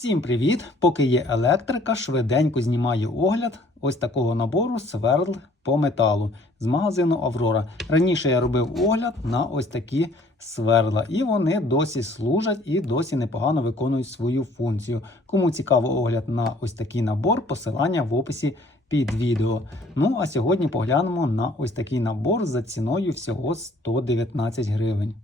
Всім привіт! Поки є електрика, швиденько знімаю огляд ось такого набору сверл по металу з магазину Аврора. Раніше я робив огляд на ось такі сверла, і вони досі служать і досі непогано виконують свою функцію. Кому цікаво огляд на ось такий набор, посилання в описі під відео. Ну а сьогодні поглянемо на ось такий набор за ціною всього 119 гривень.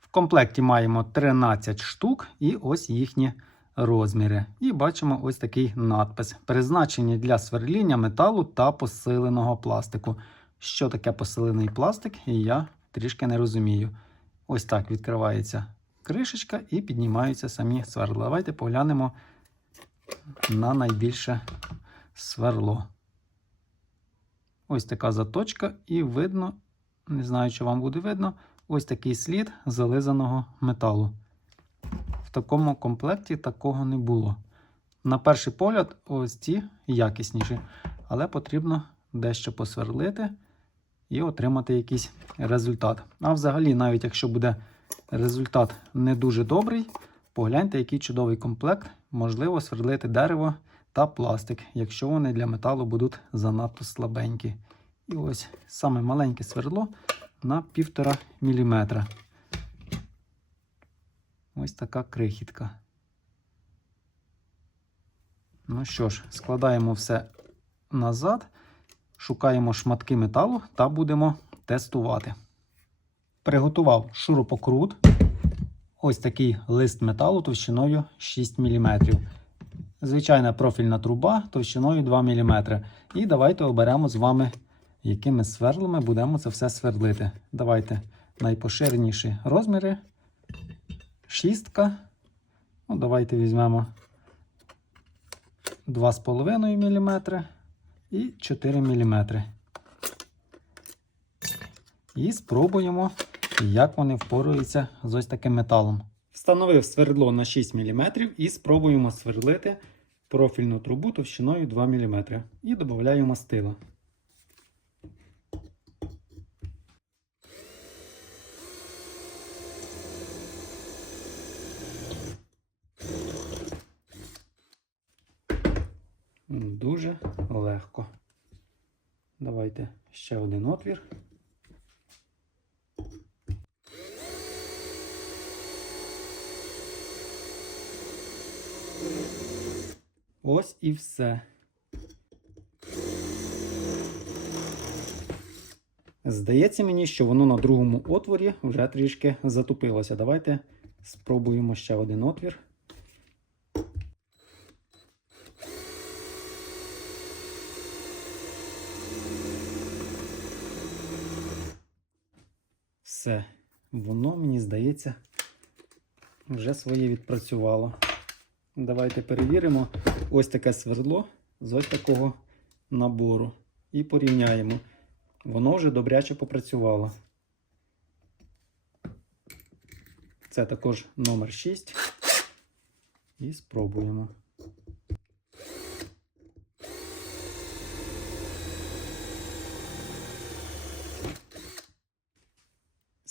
В комплекті маємо 13 штук і ось їхні розміри. І бачимо ось такий надпис: призначені для сверління металу та посиленого пластику. Що таке посилений пластик, я трішки не розумію. Ось так відкривається кришечка і піднімаються самі сверла. Давайте поглянемо на найбільше сверло. Ось така заточка, і видно, не знаю, чи вам буде видно, ось такий слід зализаного металу. Такому комплекті такого не було. На перший погляд, ось ці якісніші, але потрібно дещо посверлити і отримати якийсь результат. А взагалі, навіть якщо буде результат не дуже добрий, погляньте, який чудовий комплект, можливо сверлити дерево та пластик, якщо вони для металу будуть занадто слабенькі. І ось саме маленьке свердло на 1,5 мм. Ось така крихітка. Ну що ж, складаємо все назад, шукаємо шматки металу та будемо тестувати. Приготував шурупокрут. Ось такий лист металу товщиною 6 мм. Звичайна профільна труба товщиною 2 мм. І давайте оберемо з вами, якими сверлами будемо це все сверлити. Давайте найпоширеніші розміри. Шістка. Ну, давайте візьмемо 2,5 мм і 4 мм. І спробуємо, як вони впораються з ось таким металом. Встановив свердло на 6 мм і спробуємо сверлити профільну трубу товщиною 2 мм. І додаємо мастила. Дуже легко. Давайте ще один отвір. Ось і все. Здається мені, що воно на другому отворі вже трішки затупилося. Давайте спробуємо ще один отвір. Все, воно, мені здається, вже своє відпрацювало. Давайте перевіримо ось таке свердло з ось такого набору. І порівняємо. Воно вже добряче попрацювало. Це також номер 6. І спробуємо.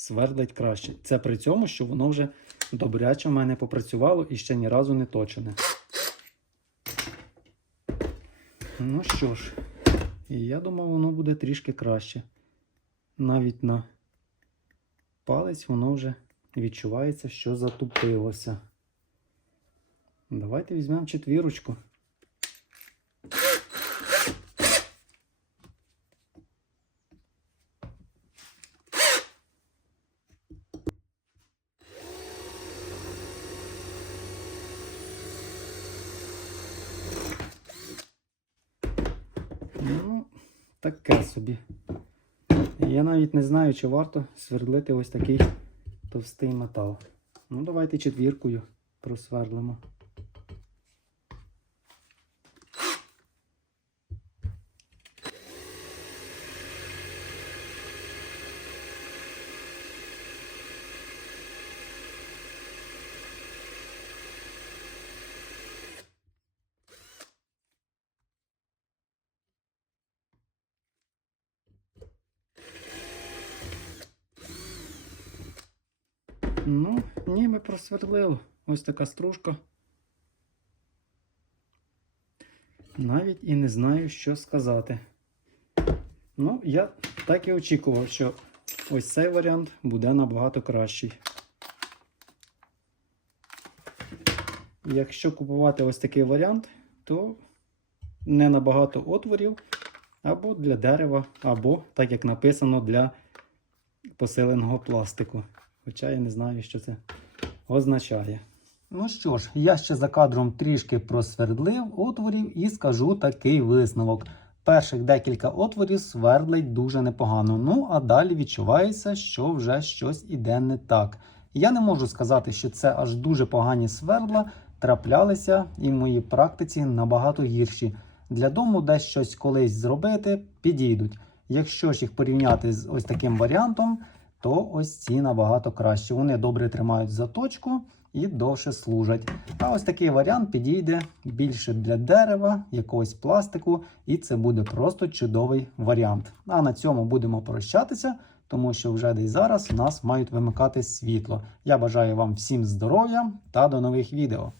Свердлить краще. Це при цьому, що воно вже добряче в мене попрацювало і ще ні разу не точене. Ну що ж, я думав, воно буде трішки краще. Навіть на палець воно вже відчувається, що затупилося. Давайте візьмемо четвірочку. Ну, таке собі. Я навіть не знаю, чи варто свердлити ось такий товстий метал. Ну, давайте четвіркою просверлимо. Ну, ніби просверлило. Ось така стружка. Навіть і не знаю, що сказати. Ну, я так і очікував, що ось цей варіант буде набагато кращий. Якщо купувати ось такий варіант, то не набагато отворів, або для дерева, або, так як написано, для посиленого пластику. Хоча я не знаю, що це означає. Ну що ж, я ще за кадром трішки просвердлив отворів і скажу такий висновок. Перших декілька отворів свердлить дуже непогано. Ну а далі відчувається, що вже щось іде не так. Я не можу сказати, що це аж дуже погані свердла. Траплялися і в моїй практиці набагато гірші. Для дому десь щось колись зробити підійдуть. Якщо ж їх порівняти з ось таким варіантом, то ось ці набагато краще. Вони добре тримають заточку і довше служать. А ось такий варіант підійде більше для дерева, якогось пластику, і це буде просто чудовий варіант. А на цьому будемо прощатися, тому що вже десь зараз у нас мають вимикати світло. Я бажаю вам всім здоров'я та до нових відео.